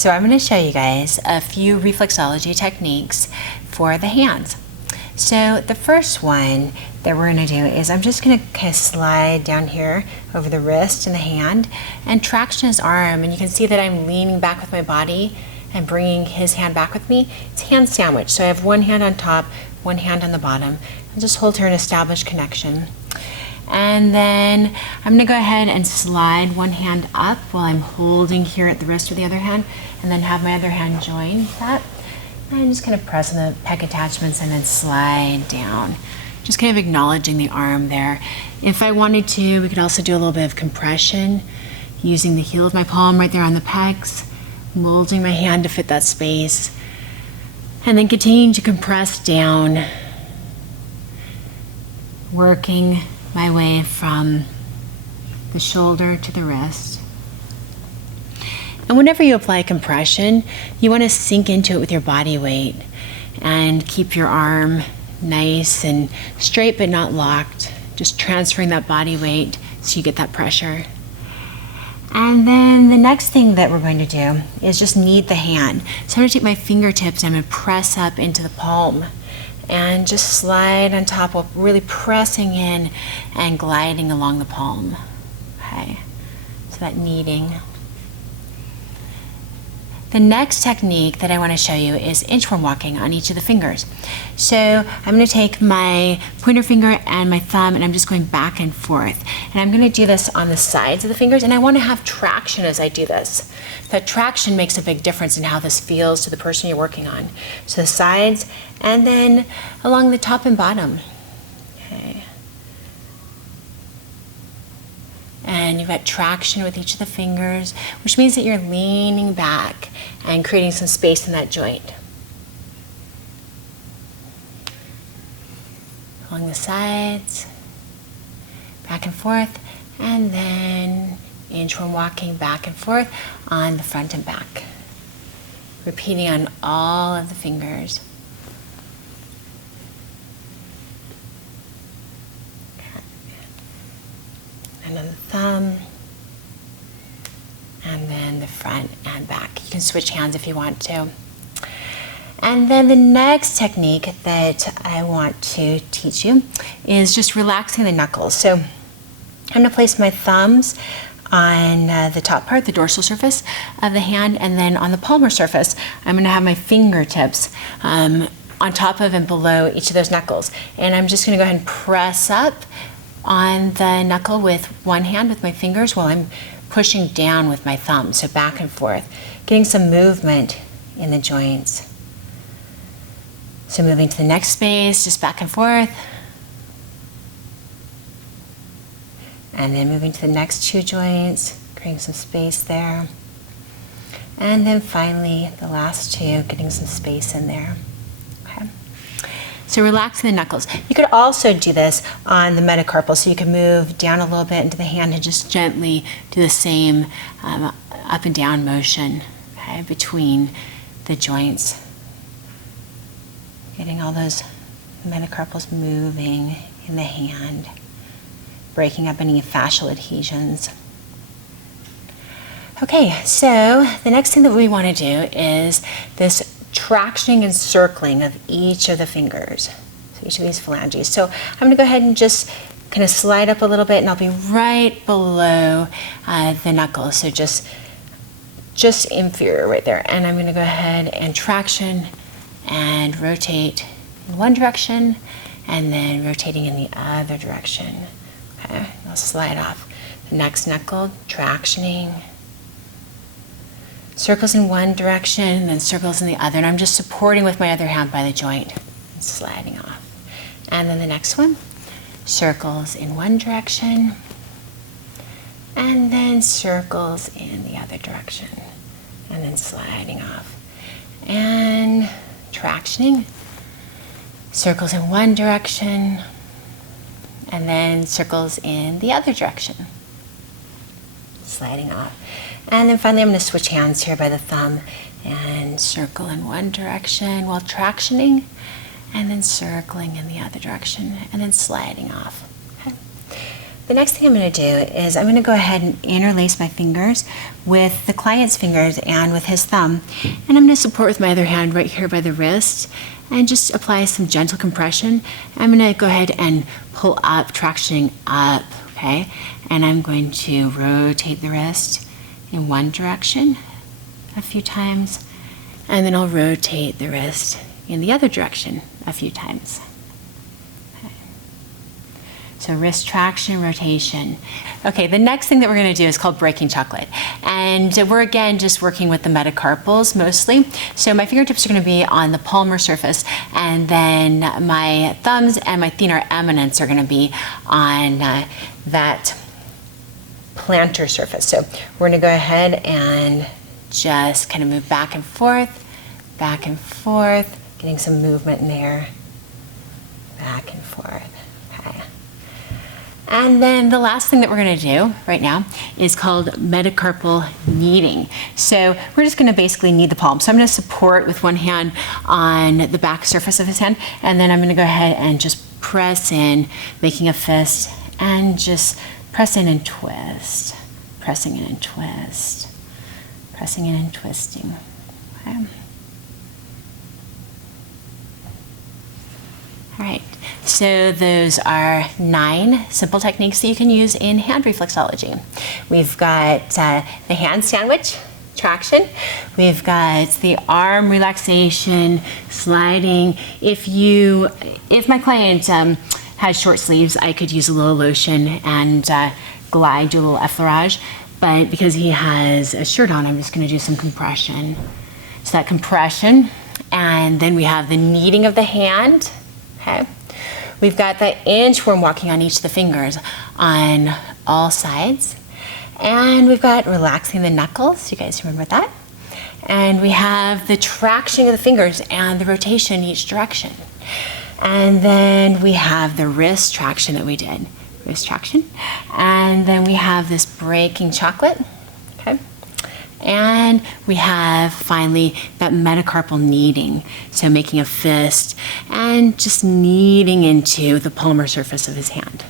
So I'm going to show you guys a few reflexology techniques for the hands. So the first one that we're going to do is I'm just going to kind of slide down here over the wrist and the hand and traction his arm, and you can see that I'm leaning back with my body and bringing his hand back with me. It's hand sandwich, so I have one hand on top, one hand on the bottom, and just hold her and establish connection. And then I'm going to go ahead and slide one hand up while I'm holding here at the wrist with the other hand, and then have my other hand join that. And I'm just kind of press on the pec attachments and then slide down. Just kind of acknowledging the arm there. If I wanted to, we could also do a little bit of compression using the heel of my palm right there on the pecs, molding my hand to fit that space, and then continuing to compress down, working my way from the shoulder to the wrist. And whenever you apply compression, you want to sink into it with your body weight and keep your arm nice and straight but not locked, just transferring that body weight so you get that pressure. And then the next thing that we're going to do is just knead the hand. So I'm going to take my fingertips and I'm going to press up into the palm and just slide on top while really pressing in and gliding along the palm. Okay, so that kneading. The next technique that I want to show you is inchworm walking on each of the fingers. So I'm going to take my pointer finger and my thumb and I'm just going back and forth. And I'm going to do this on the sides of the fingers, and I want to have traction as I do this. That traction makes a big difference in how this feels to the person you're working on. So the sides and then along the top and bottom. Okay. And you've got traction with each of the fingers, which means that you're leaning back and creating some space in that joint. Along the sides, back and forth, and then inchworm walking back and forth on the front and back. Repeating on all of the fingers. And on the thumb, and then the front and back. You can switch hands if you want to. And then the next technique that I want to teach you is just relaxing the knuckles. So I'm going to place my thumbs on the top part, the dorsal surface of the hand, and then on the palmar surface, I'm going to have my fingertips on top of and below each of those knuckles. And I'm just going to go ahead and press up on the knuckle with one hand with my fingers while I'm pushing down with my thumb, so back and forth, getting some movement in the joints. So moving to the next space, just back and forth, and then moving to the next two joints, creating some space there, and then finally the last two, getting some space in there. Okay. So relaxing the knuckles. You could also do this on the metacarpal, so you can move down a little bit into the hand and just gently do the same up and down motion, okay, between the joints. Getting all those metacarpals moving in the hand, breaking up any fascial adhesions. Okay, so the next thing that we want to do is this tractioning and circling of each of the fingers, so each of these phalanges. So I'm going to go ahead and just kind of slide up a little bit, and I'll be right below the knuckles, so just inferior right there. And I'm going to go ahead and traction and rotate in one direction, and then rotating in the other direction. Okay, I'll slide off the next knuckle, tractioning. Circles in one direction, and then circles in the other. And I'm just supporting with my other hand by the joint and sliding off. And then the next one, circles in one direction, and then circles in the other direction, and then sliding off. And tractioning, circles in one direction, and then circles in the other direction, sliding off. And then finally I'm going to switch hands here by the thumb and circle in one direction while tractioning, and then circling in the other direction, and then sliding off. Okay. the next thing I'm going to do is I'm going to go ahead and interlace my fingers with the client's fingers and with his thumb. And I'm going to support with my other hand right here by the wrist and just apply some gentle compression. I'm going to go ahead and pull up, tractioning up, okay? And I'm going to rotate the wrist in one direction a few times, and then I'll rotate the wrist in the other direction a few times. Okay. So wrist traction, rotation. Okay, the next thing that we're going to do is called breaking chocolate. And we're again just working with the metacarpals mostly. So my fingertips are going to be on the palmar surface, and then my thumbs and my thenar eminence are going to be on that plantar surface. So we're going to go ahead and just kind of move back and forth, getting some movement in there, back and forth. Okay. And then the last thing that we're going to do right now is called Metacarpal Meeting. So we're just going to basically knead the palm. So I'm going to support with one hand on the back surface of his hand, and then I'm going to go ahead and just press in, making a fist, and just press in and twist, pressing in and twist, pressing in and twisting. Okay. All right, so those are 9 simple techniques that you can use in hand reflexology. We've got the hand sandwich, traction. We've got the arm relaxation, sliding. If my client has short sleeves, I could use a little lotion and glide, do a little effleurage. But because he has a shirt on, I'm just going to do some compression. So that compression, and then we have the kneading of the hand. Okay. We've got the inchworm walking on each of the fingers on all sides. And we've got relaxing the knuckles. You guys remember that? And we have the traction of the fingers and the rotation in each direction. And then we have the wrist traction that we did. Wrist traction. And then we have this breaking chocolate. Okay. And we have finally that metacarpal kneading, so making a fist and just kneading into the palmar surface of his hand.